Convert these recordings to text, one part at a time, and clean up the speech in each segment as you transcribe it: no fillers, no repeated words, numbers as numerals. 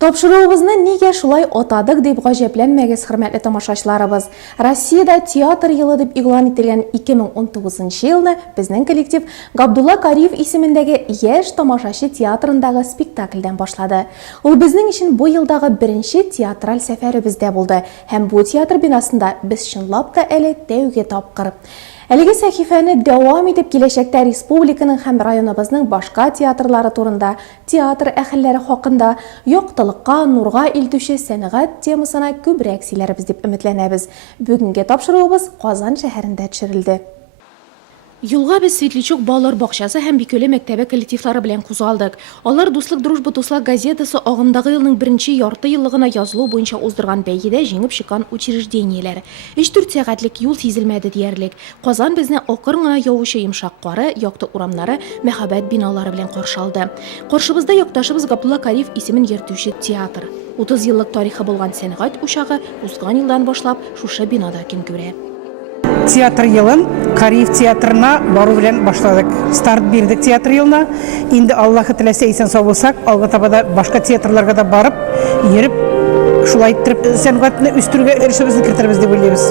Тапшыруыбызны нигә шулай атадык дип гаҗәпләнмәгез, хөрмәтле тамашачыларыбыз. Россиядә театр елы дип игълан ителгән 2019 елны безнең коллектив Габдулла Кариев исемендәге яшь тамашачы театрындагы спектакльдән башлады. Ул безнең өчен бу елдагы беренче театраль сәфәребездә булды һәм бу театр бинасында без чынлап та әле тәүге тапкыр. Әлеге сәхифәне дәвам итеп киләчәктә республиканың һәм районыбызның башка театрлары турында, театр әһелләре хакында, яктылыкка, нурга илтүче сәнгать темасына күбрәк сөйләрбез дип өметләнәбез. Бүгенге тапшыруыбыз Казан шәһәрендә төшерелде. Юлга без Светлячок балалар бакчасы һәм Бикөле мәктәбе коллективлары белән кузгалдык. Алар Дуслык, дружба, туслык газетасы агымдагы елның беренче ярты еллыгына язылу буенча уздырган бәйгедә җиңеп чыккан учреждениеләр. 3-4 сәгатьлек юл сизелмәде диярлек. Казан безне акрын гына явучы йомшак кары, якты урамнары, мәхәббәт биналары белән каршы алды. Каршыбызда якташыбыз Габдулла Кариев исемен йөртүче театр. 30 еллык тарихы булган сәнгать учагы узган елдан башлап шушы бинада көн күрә. Театр йылын Кариев театрына бару белән башладык. Старт бирдек театр йылына. Инде Аллаһы теләсә исән сау булсак, алга табада башка театрларга да барып, йөреп, шулай итеп сәнгатьне үстерүгә ирешебезне кертәрбез дип уйлыйбыз.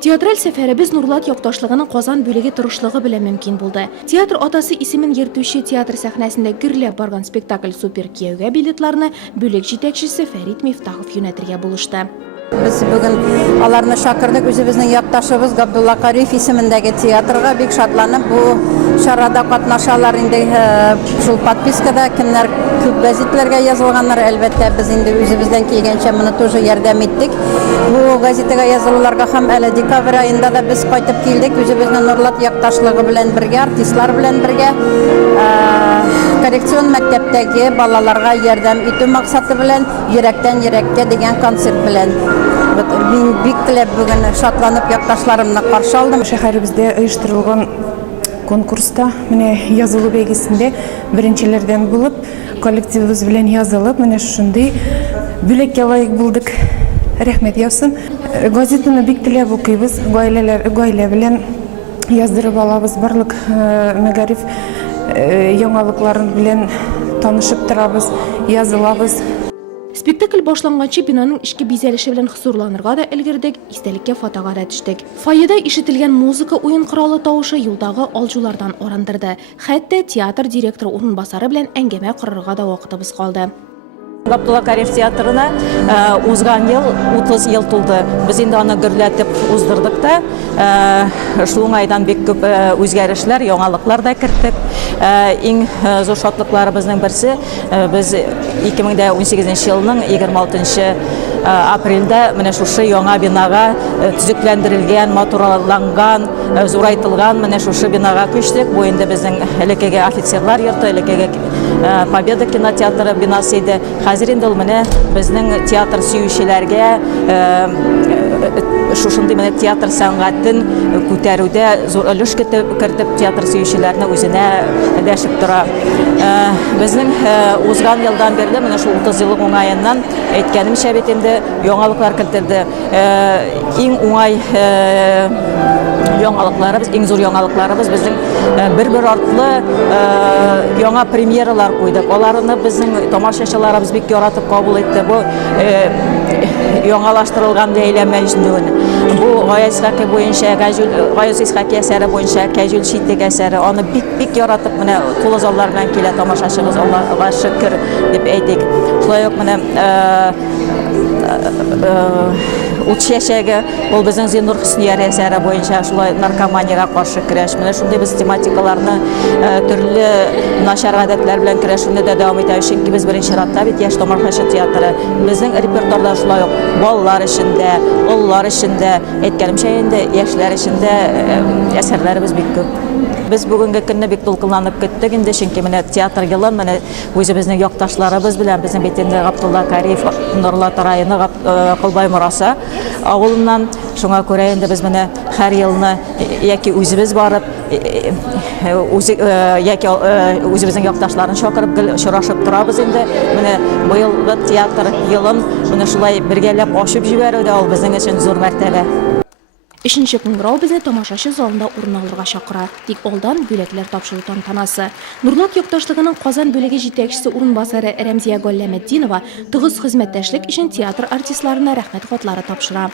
Театраль сәфәребез Нурлат якташлыгының Казан бүлеге тырышлыгы белән мөмкин булды. Театр атасы исемен йөртүче театр сәхнәсендә гөрләп барган спектакль Супер кияүгә билетларны бүлек җитәкчесе Фәрит Мифтахов юнәтергә булышты. Biz bugün alarını şakırdık. Üzümüzün yattaşımız Gabdullah Karif isimindeki tiyatroga bek şatlanıp bu şarada katnaşalar indi şul подпискада kimler küp gazetlerge yazılganlar elbette biz indi üzümüzden kiygençe bunu тоже yardım ettik. Bu gazetege yazılılarga hem ele dekabr ayında da biz kaytıp geldik. Üzümüzün Nurlat yaktaşlığı bilen birge, artistlar bilen birge korreksiyon mektepteki balalarga yardım etü maksatı bilen yürekten yürekke degen konsert bilen. Мен бик теләп бүген шатланып якташларымны каршы алдым. Шәһәребездә оештырылган конкурста, менә язылу бәйгесендә беренчеләрдән булып, коллективыбыз белән язылып, менә шундый бүлеккә лаек булдык. Рәхмәт яусын. Газетаны бик теләп укыйбыз, гаилә белән яздырып алабыз, барлык мәгариф яңалыкларын белән танышып торабыз, язылабыз. Спектакль башланганчы бинаның ички бизәлеше белән хозурланырга да өлгердек, истәлеккә фотога да төштек. Фойеда ишетелгән музыка уен коралы тавышы юлдагы алҗулардан арандырды. Хәтта театр директоры урынбасары белән әңгәмә корырга да вакытыбыз калды. Габдулла Кариев театрына узган ел 30 ел тулды. Без инде аны гөрләтеп уздырдык та. Шул уңайдан бик күп үзгәрешләр, яңалыклар да керттек. Иң зур шатлыкларыбызның берсе без 2018 елның 26 апрельдә менә шушы яңа бинага төзекләндерелгән, матурланган, зурайтылган менә шушы бинага күчтек. Бу инде безнең элеккеге офицерлар йорты, элеккеге Победа кинотеатры бинасы иде. Хәзер инде ул менә безнең театр сөючеләргә шушындый менә театр сәнгатен күтәрүдә зур өлеш кертеп театр сөючеләрне үзенә дәшеп тора. Безнең узган елдан бирле менә шу 30 еллык уңаеннан әйткәнемчә бит инде яңалыклар кертелде. Иң уңай яңалыкларыбыз, иң зур яңалыкларыбыз безнең бер артлы яңа премьералар куйдык. Аларны безнең тамашачыларыбыз бик яратып кабул итте. Бу яңалаштырылган Ләйләмә җиңүен. Бу Гаяз Исхакый буенча, Гаяз Исхакый әсәре буенча Кәҗүл Читтек әсәре. Аны бик яратып менә тулы заллар белән килә тамашачыбыз. Аллаһка шөкер дип әйтик. Шулай ук менә ут чәчәге, ул безнең Зиннур Хөснияр әсәре буенча шулай наркоманияга каршы көрәш. Менә шундый без тематикаларны төрле начар гадәтләр белән көрәшүне дә дәвам итәбез. Чөнки без беренче чиратта бит яшь тамашачы театры. Безнең репертуарда шулай ук балалар өчендә, уллар өчендә, әйткәнемчә инде яшьләр өчендә әсәрләребез бик күп. Biz бүгенге көнне бик дулкынланып көттек инде, чөнки менә театр елын менә үзебезнең якташларыбыз белән безнең бит инде Габдулла Кариев Нурлат районы Кылбай Мураса авылыннан, шуңа күрә инде без менә һәр елны яки үзебез барып, яки үзебезнең якташларын чакырып очрашып торабыз инде. Менә быелгы театр елын менә шулай бергәләп ачып җибәрү дә ул безнең өчен зур мәртәбә. Üçüncü kıngırау bizni tomoshachi zalında urun alırga şakıra. Тик oldan bölekler tapşırı tantanası. Nurlat Yoktaşlığının Qazan bölegi jetekçisi urunbasarı Ramziya Gollamedinova tığız xizmetdaşlık için teatr artistlarına rahmet xotlары tapşıra.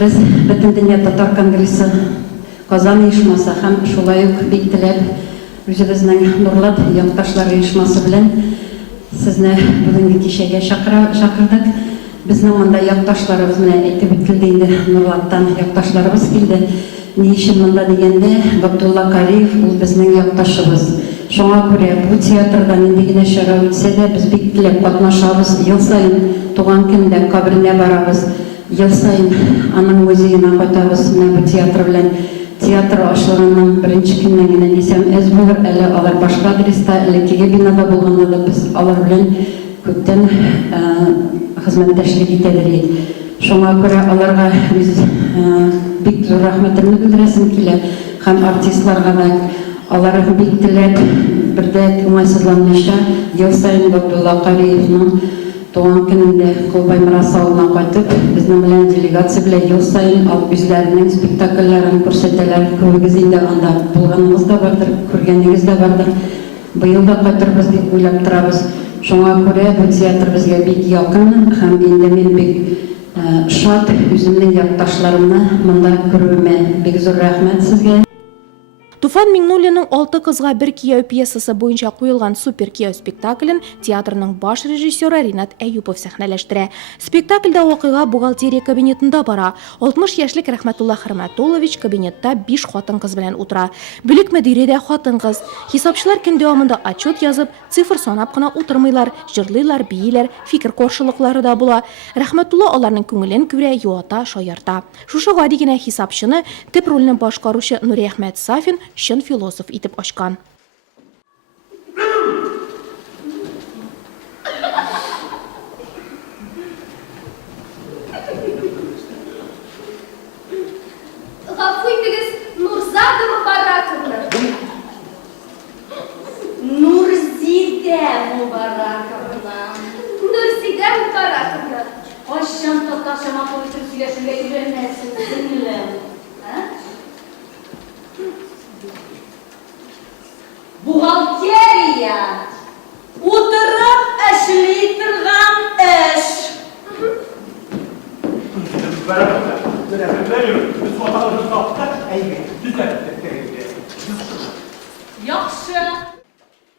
Biz bütün dünya Tatar Kongresi Kazan uyuşması hem şulay uк bek tilep özümüzning Nurlat Yoktaşlar uyuşması bilen sizni bugungi kechega chaqirdik. Bizning munda yoktaşlarımız bilan aytib o'tildi. Nurlatdan yoktaşlarımız keldi. Ne işin munda degende Abdulla Kariyev ul bizning yoktaşımız. Şoňa görä bu teatrdan endigine şara ötse de biz bek tilep qatnaşabız. Yıl sayın tuğan günde kabrine barabız. Yıl sayın anın muzeyine qatabız. Bu teatr bilen teatr açılганнан birinci günden gene desem ez bulur. Әле алар башка адресда, элеккеге binada булганда да biz алар bilen köpten xizmetdaşlık itedir. Şoňa görä alarga biz bek zor rahmetimni bildiresim kile. Hem artistlarga da alar bek tilep birde uňaýsızlanmaşa yıl sayın Abdulla Kariyevning tuğan gününde Kulbay Mirasalı'na qaytıp bizning bilen delegatsiya bilen yıl sayın al üzlerining spektakllerini körseteler. Köbügizinde anda bulganımız da vardır, körgenigiz de vardır. Bu yılda qaytırбыз dep oýlap turabız. Şoňa görä bu teatr bizge bek ýakyn hem indi men bek şat özümniň ýakdaşlarymny munda görüme bek zor rahmet sizge. Tufan Mingнуллинның «Алты кызга бер кияү» пьесасы буенча куелган супер кияү спектаклен театрның баш режиссеры Ринат Әйюпов сәхнәләштерә. Спектакльдә вакыйга бухгалтерия кабинетында бара. 60 яшьлек Рәхмәтулла Хөрмәтуллович кабинетта 5 хатын-кыз белән утыра. Бүлек мөдире дә хатын-кыз. Хисапчылар көн дәвамында отчет язып, цифр санап кына утырмыйлар, җырлыйлар, бийләр, фикер каршылыклары да була. Рәхмәтулла аларның күңелен күрә, юата, шаярта. Шушы гади генә хисапчыны тип рольне башкаручы Нури Әхмәт Сафин шын философ итеп ашкан. Гафу итегез, Нурзада Мубараковна. Нурзидә Мубараковна. Нурзидә Мубараковна. Кайчан татарча матур сөйләшергә өйрәнәсең, сеңлем? Бухгалтерия. Утырып эшли торган эш. Яхшы.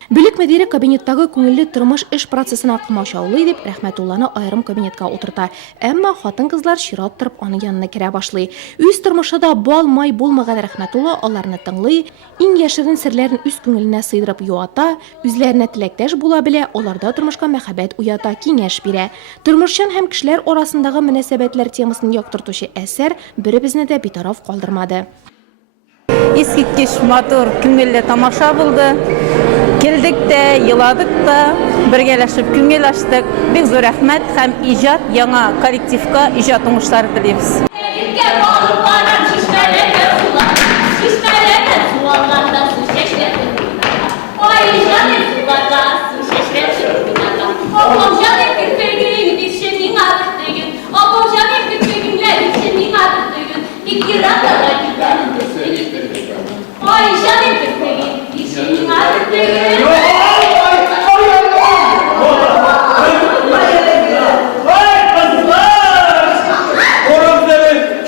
Бүлек мөдире кабинеттагы күңелле тормыш эш процессына кымашаулый дип Рәхмәтулланы аерым кабинетка утырта. Әмма хатын-кызлар чират торып аның янына керә башлый. Үз тормышында бал-май булмаган Рәхмәтулла аларны тыңлый, иң яшерен серләрен үз күңеленә сыйдырып юата, үзләренә теләктәш була белә, аларда тормышка мәхәббәт уята, киңәш бирә. Тормышчан һәм кешеләр арасындагы мөнәсәбәтләр темасын яктыртучы әсәр беребезне дә битараф калдырмады. Искиткеч матур күңелле тамаша булды. Келдик тә, йыладык та, бергәләшеп күңел ачтык. Бик зур рәхмәт һәм иҗат яңа коллективка иҗат уңышлары телибез.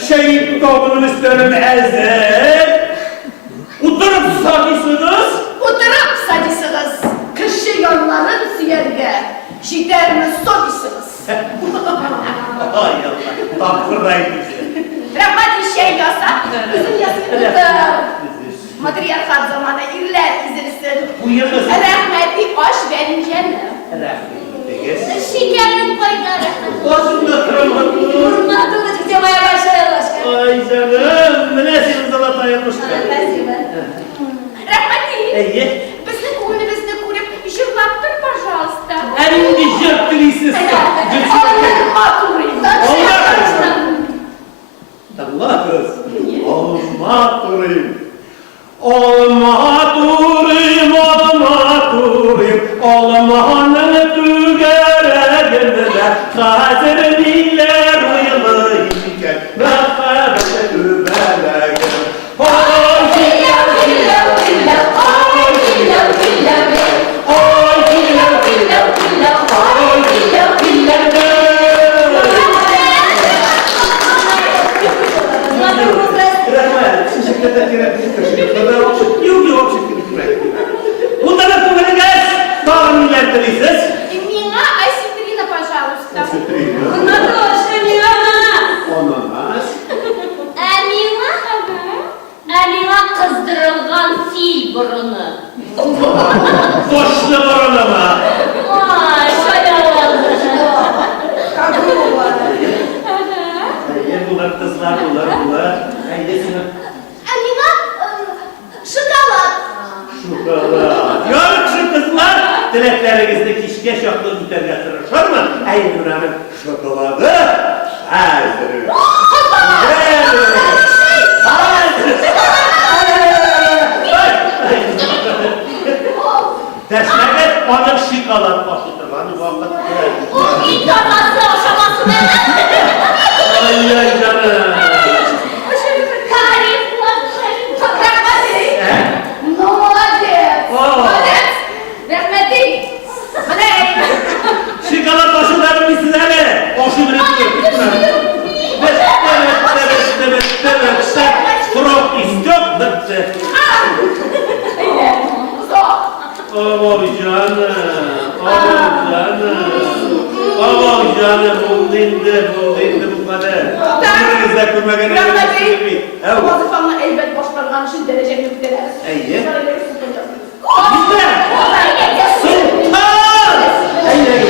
Şehit komünistlerin ezel. Oturup sadisiniz. Oturup sadisiniz. Kışı yolların suyerge. Şiderimiz sodisiniz. Ay Allah, tam kırdayım bizi. Rahmet bir şey yazsa, bizim yazımızda matriarkat zamanı irler izlesin. Buyurun. Rahmetli aş verince mi? Şekerin koyda rahmet. Başımda kırılmadı. Vurmadığınız demeye başlayalım aşkım. Ay canım, münasibiniz Allah dayanmıştı. Rahmetli, bizim kulübümüzde kurup jırlattır, пожалуйста. Elimde jırtlıyısınız. Allah'ın maturuyum. Allah kız. Olma turayım. Olma turayım, olma turayım. Olmanın tügereginde hazır diller uyulayken. Rahmet ömer. Şirkete de kirepli şirketler okşuk, yok okşuk kirepli. Bundan da kullanacağız. Daha milletliyiz. Меня осетрина, пожалуйста. Ananas. Əmina qızdırılğan fil burunu. Boşlu barınama. Ay, şayalandı. Bunlar kızlar, bunlar. Haydi Амина, шоколад. şokolat. Yok şu kızlar. Dileklerinizde kişiye şoklu müter getirir. Şor mu? Ey Nurhan'ın şokoladı. Hazır. Desmek onun şokolat başıdır. Hani bu vakit O ilk arası aşaması ne? ay canım. Tarif var. Rahmetli. Молодец. Молодец. Rahmetli. Şokolat başıdır bizlere. Boşu bırakıyor. Evet. Strop istok bitti. Aman canım. Bu dindi bu kadar. Sizinizle kurmagan Rahmetli. Vazifamla elbet başlarından için derece yükseleriz. İyi. Bizler. Sultan! Haydi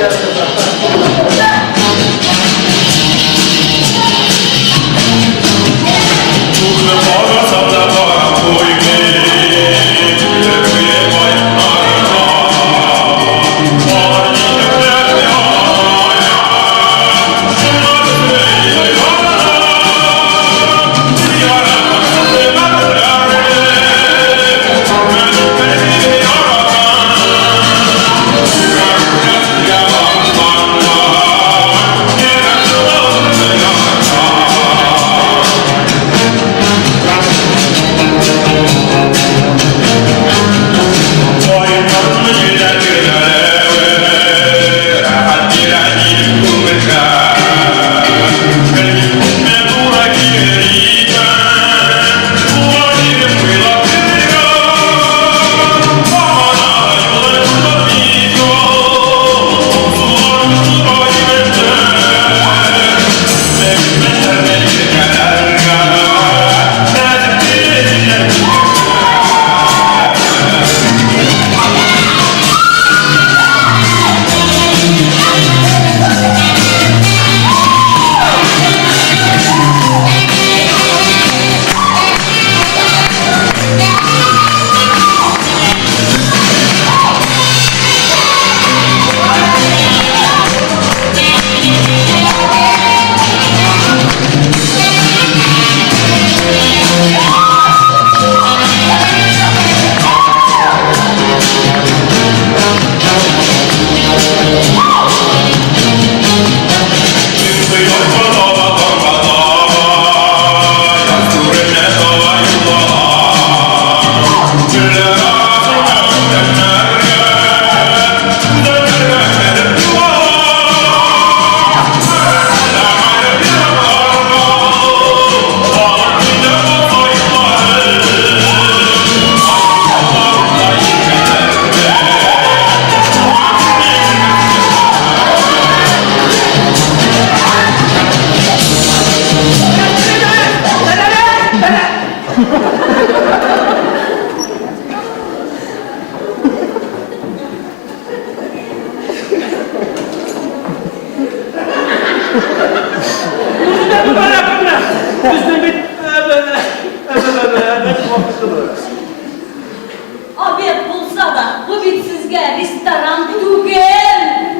Abi bulsa da bu bir sizge restoran tugel.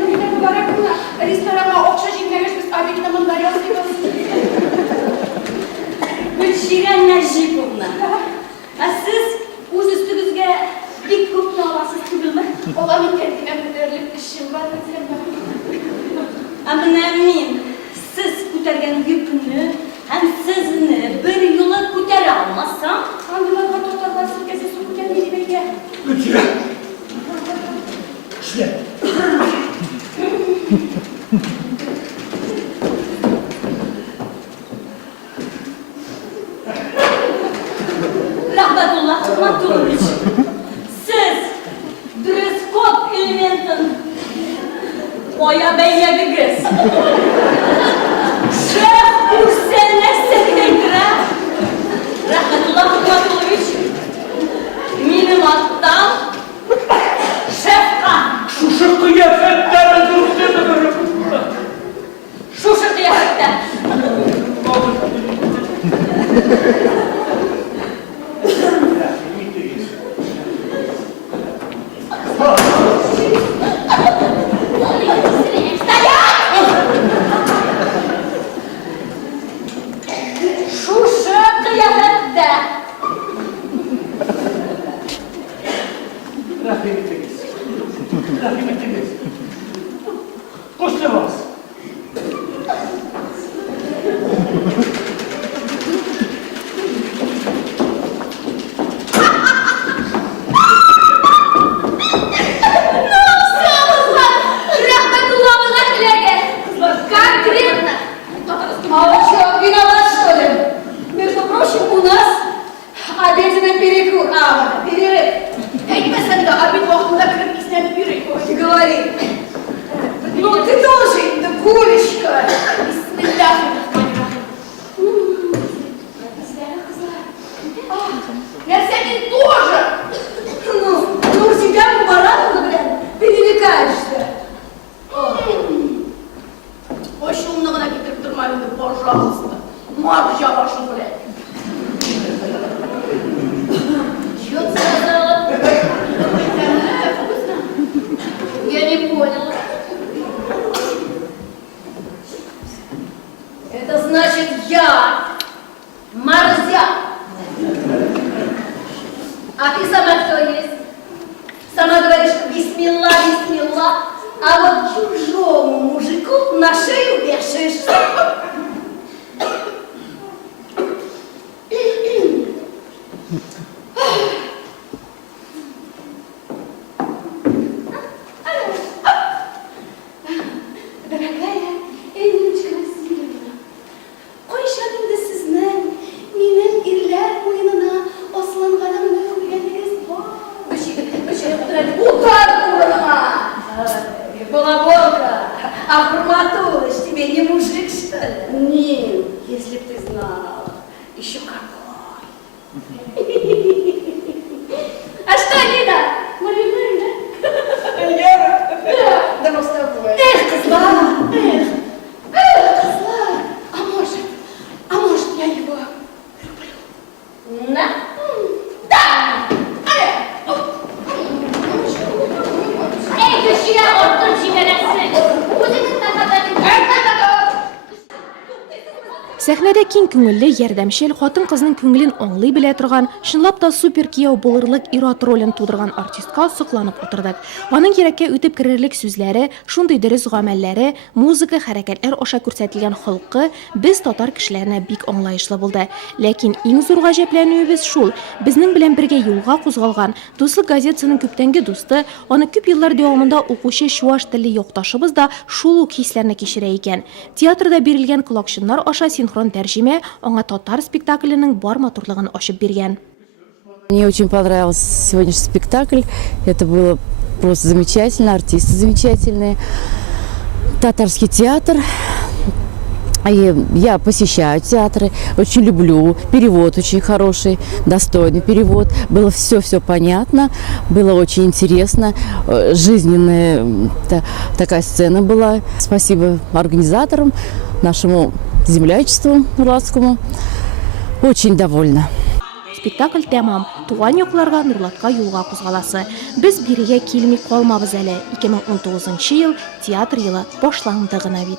Restorana okşa jinglemiş biz abiklemin daryosu. Gülşiren Najipovna. Ha siz o'z ustingizga bir ko'p olasiz tugilmi? Olanın kendine müdürlük işim var. Amina men siz ko'targan yukni ham sizni bir yo'la ko'tara olmasam, Hangiler katota basıp kese su kuken biri beke. Üçüne. İşte. Рахматулла Ахматуллович, siz dress-code elementin oya beğendiniz. Şef kursenler sekreter. Rahmetullah Ahmatuloviç, minimattan şefka. Şu kıyafetlerin durduğunu Şu kıyafetler. Koşturmaz. Конкретно. А вы что, виноват, что ли? Между прочим, у нас обеденный перекур. Перерыв. Әйтмәсәң дә, обед вакытында кереп иснәнеп йөри. Говори. Ну, ты тоже, да гулечка. Нәрсә мин тоже. Ну, у тебя по-бараному, блядь, перевлекаешься. Ой, шумны гына китереп тормай инде, пожалуйста. Маржа башы белән. Чё ты сказала? Я не поняла. Это значит, я Марзя. А ты сама кто есть? Сама говоришь, бисмилла, бисмилла, а вот чужому мужику на шею вешаешься. Дорогая Эльночка Васильевна, қойшадыңды сіздің менің ирлер мойнына осланғанымды білгеніңіз бар. Утар урыныңа. Балаболка, а Хурматулыч тебе не мужик, что ли? Нет. Если б ты знала, еще какой. А что, Лида, мы любим, да? Лера. Да мы с тобой. Эх, козла! Эх, козла! А может, я его люблю? На? Да! Ey köşeye ortadan çiğnersin. Uzun takadadır. Сәхнәдә киң күңелле, ярдәмчел, хатын-кызның күңелен аңлый белә торган, чынлап та супер кияү булырлык ир-ат ролен тудырган артистка сокланып утырдык. Аның йөрәккә үтеп керерлек сүзләре, шундый дөрес гамәлләре, музыка, хәрәкәтләр аша күрсәтелгән холкы без татар кешеләренә бик аңлаешлы булды. Ләкин иң зур гаҗәпләнүебез шул: безнең белән бергә юлга кузгалган Дуслык газетасының күптәнге дусты, аны күп еллар дәвамында укучы чуаш телле якташыбыз да шул ук хисләрне кичерә икән. Театрда бирелгән колакчыннар аша синхрон тәрҗемә аңа татар спектакленең бар матурлыгын ачып биргән. Мне очень понравился сегодняшний спектакль. Это было просто замечательно, артисты замечательные. Татарский театр. И я посещаю театры, очень люблю. Перевод очень хороший, достойный перевод. Было все понятно, было очень интересно. Жизненная такая сцена была. Спасибо организаторам, нашему землячеству Нурлатскому. Очень довольна. Спектакль тәмам. Туган якларга, Нурлатка юлга кузгаласы. Без бирегә килми калмабыз әле. 2019 ел театр елы башланды гына бит.